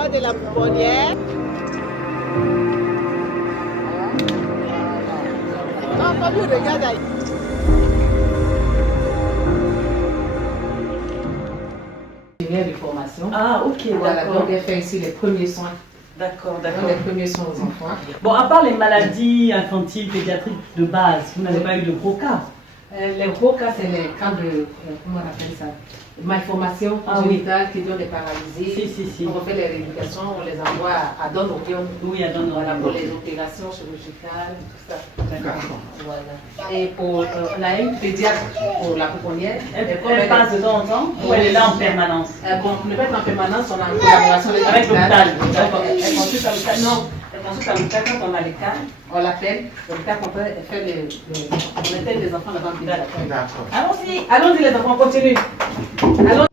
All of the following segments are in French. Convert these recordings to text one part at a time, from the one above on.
l'endroit de la pouponnière. Non, pas lui, regarde ailleurs. De formation. Ah, ok, Voilà, d'accord. donc elle fait ici les premiers soins. D'accord, Donc, d'accord. les premiers soins aux enfants. Bon, à part les maladies infantiles, pédiatriques de base, vous n'avez pas eu de gros cas? Les gros cas, c'est les cas de, comment on appelle ça, malformation génitale qui donnent des paralysés. Si. On refait les rééducations, on les envoie à Donorium. Oui, à Donorium. Voilà, pour les opérations chirurgicales, tout ça. D'accord. Voilà. Et pour la une pédiatre, pour la pouponnière, Elle passe de temps en temps ou elle est là en permanence? Bon, ne pas être en permanence, on a une collaboration avec l'hôpital. D'accord. Elle consulte à l'hôpital. Non, elle consulte à l'hôpital quand on a les cas. On l'appelle, le cas qu'on peut faire on intègre les enfants devant le pédiatre. D'accord. Allons-y les enfants, continue. Allons.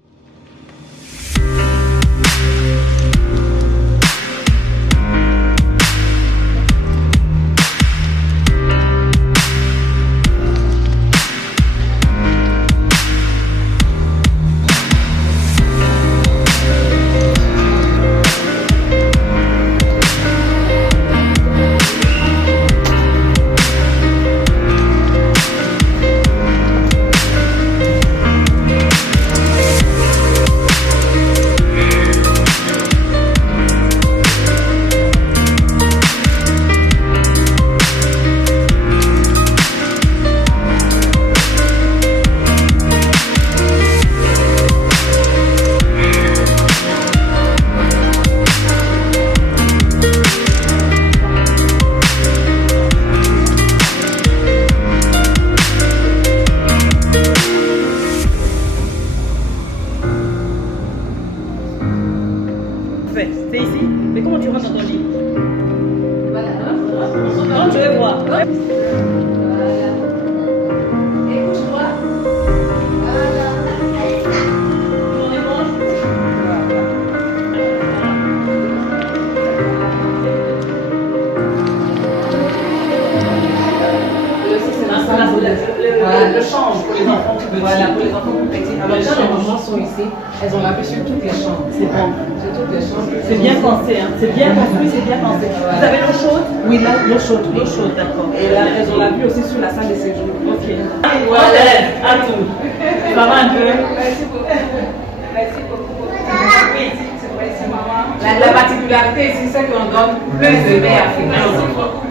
C'est ici? Mais comment tu rentres dans ton lit? Voilà. Non, je vais voir. Voilà. Et couche-toi. Voilà. On est bon? Le change pour les enfants tout petits. Voilà, pour les enfants tout petits. Alors, quand les mamans sont ici, elles ont la vue sur toutes les chambres. C'est bon. Sur toutes les chambres. C'est bien pensé, hein. C'est bien construit, c'est bien pensé. Vous avez l'eau chaude? Oui, là, l'eau chaude. L'eau chaude, d'accord. Et là, elles ont la vue aussi sur la salle de séjour. Ok. Voilà, à tout. Ça va un peu? Merci beaucoup. Merci beaucoup. Merci, maman. La particularité ici, c'est qu'on donne plus de mets africains. Merci beaucoup.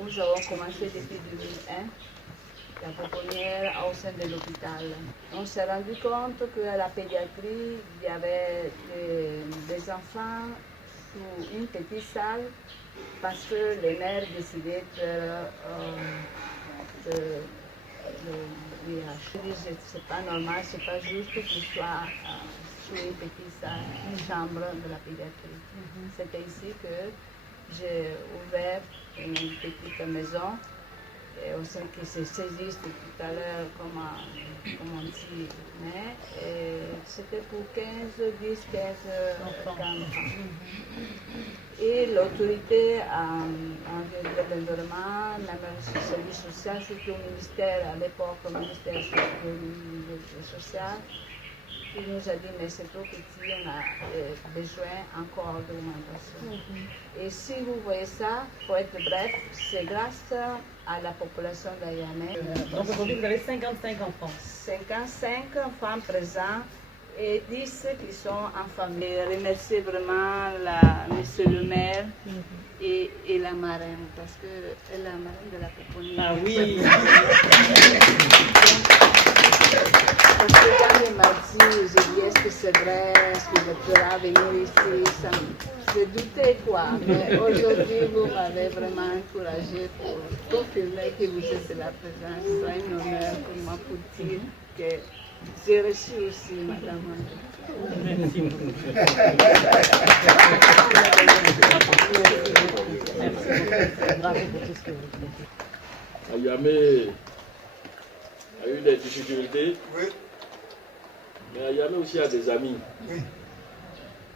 Nous avons commencé depuis 2001 la pouponnière au sein de l'hôpital. On s'est rendu compte qu'à la pédiatrie, il y avait des enfants sous une petite salle parce que les mères décidaient de faire le VIH. Je dis, c'est pas normal, c'est pas juste qu'ils soient sous une petite salle, une chambre de la pédiatrie. C'était ici que j'ai ouvert une petite maison et aussi qui se saisissent tout à l'heure comme on dit, mais c'était pour 10, 15 enfants. Et l'autorité en l'environnement, même le service social, surtout au ministère, à l'époque, au ministère social, il nous a dit, mais c'est trop petit, on a besoin encore d'augmentation. Et si vous voyez ça, pour être bref, c'est grâce à la population d'Ayamé. Donc aujourd'hui, vous avez 55 enfants. 55 enfants présents et 10 qui sont en famille. Je remercie vraiment monsieur le maire et la marraine, parce que la marraine de la pouponnière. Ah oui. Parce que quand il m'a dit, j'ai dit, est-ce que que c'est vrai, est-ce qu'il pourra venir ici, ça je doutais quoi. Mais aujourd'hui, vous m'avez vraiment encouragé pour confirmer que vous êtes la présence. C'est un honneur pour moi pour dire que j'ai reçu aussi Madame André. Merci beaucoup. Bravo pour tout ce que vous faites. Ayame a eu des difficultés, mais Ayame aussi a des amis.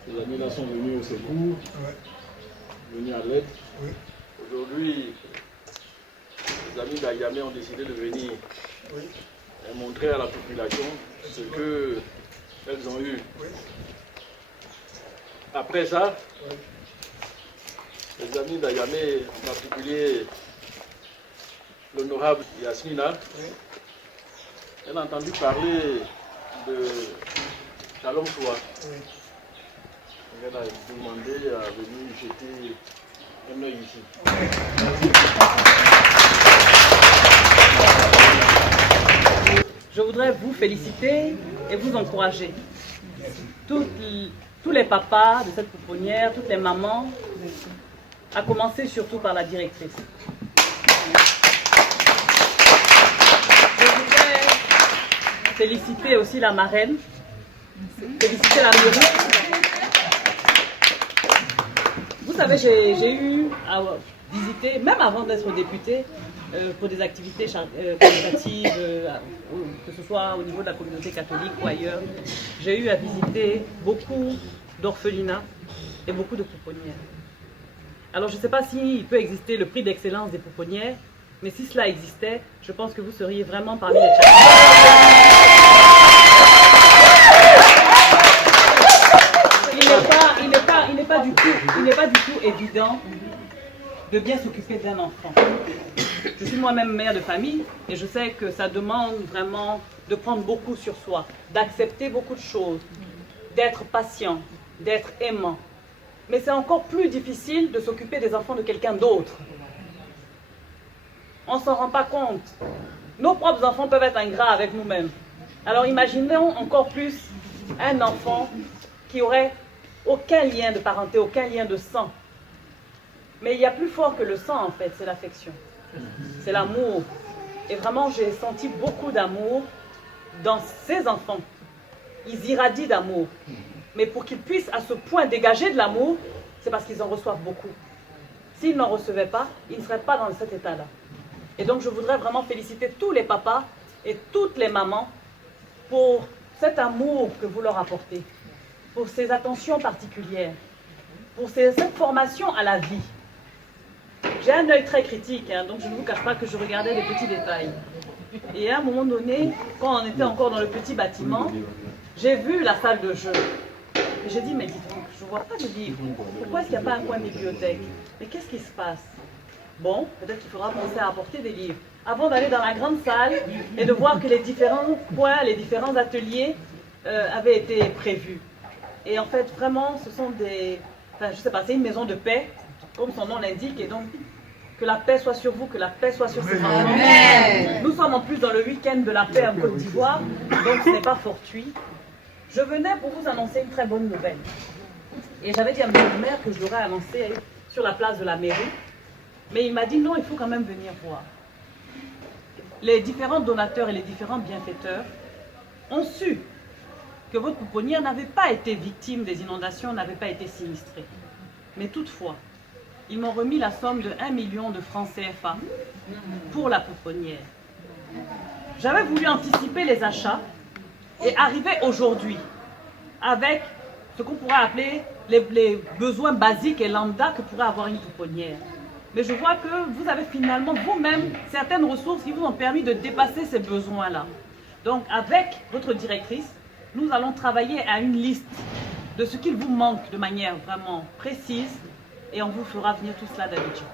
Ces amis-là sont venus au secours, venus à l'aide. Aujourd'hui, les amis d'Ayame ont décidé de venir et montrer à la population ce qu'elles ont eu. Après ça, les amis d'Ayame, en particulier l'honorable Yasmina, elle a entendu parler de Shalom Choua. Elle a demandé à venir jeter un œil ici. Je voudrais vous féliciter et vous encourager. Tous les papas de cette pouponnière, toutes les mamans, à commencer surtout par la directrice. Je voudrais féliciter aussi la marraine, féliciter la mairie. Vous savez, j'ai eu à visiter, même avant d'être députée, pour des activités caritatives, que ce soit au niveau de la communauté catholique ou ailleurs, j'ai eu à visiter beaucoup d'orphelinats et beaucoup de pouponnières. Alors je ne sais pas s'il peut exister le prix d'excellence des pouponnières, mais si cela existait, je pense que vous seriez vraiment parmi les Il n'est pas du tout évident de bien s'occuper d'un enfant. Je suis moi-même mère de famille et je sais que ça demande vraiment de prendre beaucoup sur soi, d'accepter beaucoup de choses, d'être patient, d'être aimant. Mais c'est encore plus difficile de s'occuper des enfants de quelqu'un d'autre. On ne s'en rend pas compte. Nos propres enfants peuvent être ingrats avec nous-mêmes. Alors imaginons encore plus un enfant qui aurait aucun lien de parenté, aucun lien de sang. Mais il y a plus fort que le sang en fait, c'est l'affection. C'est l'amour. Et vraiment, j'ai senti beaucoup d'amour dans ces enfants. Ils irradient d'amour. Mais pour qu'ils puissent à ce point dégager de l'amour, c'est parce qu'ils en reçoivent beaucoup. S'ils n'en recevaient pas, ils ne seraient pas dans cet état-là. Et donc je voudrais vraiment féliciter tous les papas et toutes les mamans pour cet amour que vous leur apportez, pour ces attentions particulières, pour cette formation à la vie. J'ai un œil très critique, hein, donc je ne vous cache pas que je regardais les petits détails. Et à un moment donné, quand on était encore dans le petit bâtiment, j'ai vu la salle de jeu. Et j'ai dit, mais dis donc, je ne vois pas de livres. Pourquoi est-ce qu'il n'y a pas un coin de bibliothèque? Mais qu'est-ce qui se passe? Bon, peut-être qu'il faudra penser à apporter des livres. Avant d'aller dans la grande salle et de voir que les différents coins, les différents ateliers avaient été prévus. Et en fait, vraiment, ce sont des... Enfin, je ne sais pas, c'est une maison de paix, comme son nom l'indique, et donc que la paix soit sur vous, que la paix soit sur ces enfants. Nous sommes en plus dans le week-end de la paix en Côte d'Ivoire, donc ce n'est pas fortuit. Je venais pour vous annoncer une très bonne nouvelle. Et j'avais dit à mon maire que je l'aurais annoncé sur la place de la mairie, mais il m'a dit non, il faut quand même venir voir. Les différents donateurs et les différents bienfaiteurs ont su que votre pouponnière n'avait pas été victime des inondations, n'avait pas été sinistrée. Mais toutefois, ils m'ont remis la somme de 1 million de francs CFA pour la pouponnière. J'avais voulu anticiper les achats et arriver aujourd'hui avec ce qu'on pourrait appeler les besoins basiques et lambda que pourrait avoir une pouponnière. Mais je vois que vous avez finalement vous-même certaines ressources qui vous ont permis de dépasser ces besoins-là. Donc avec votre directrice, nous allons travailler à une liste de ce qu'il vous manque de manière vraiment précise et on vous fera venir tout cela d'Abidjan.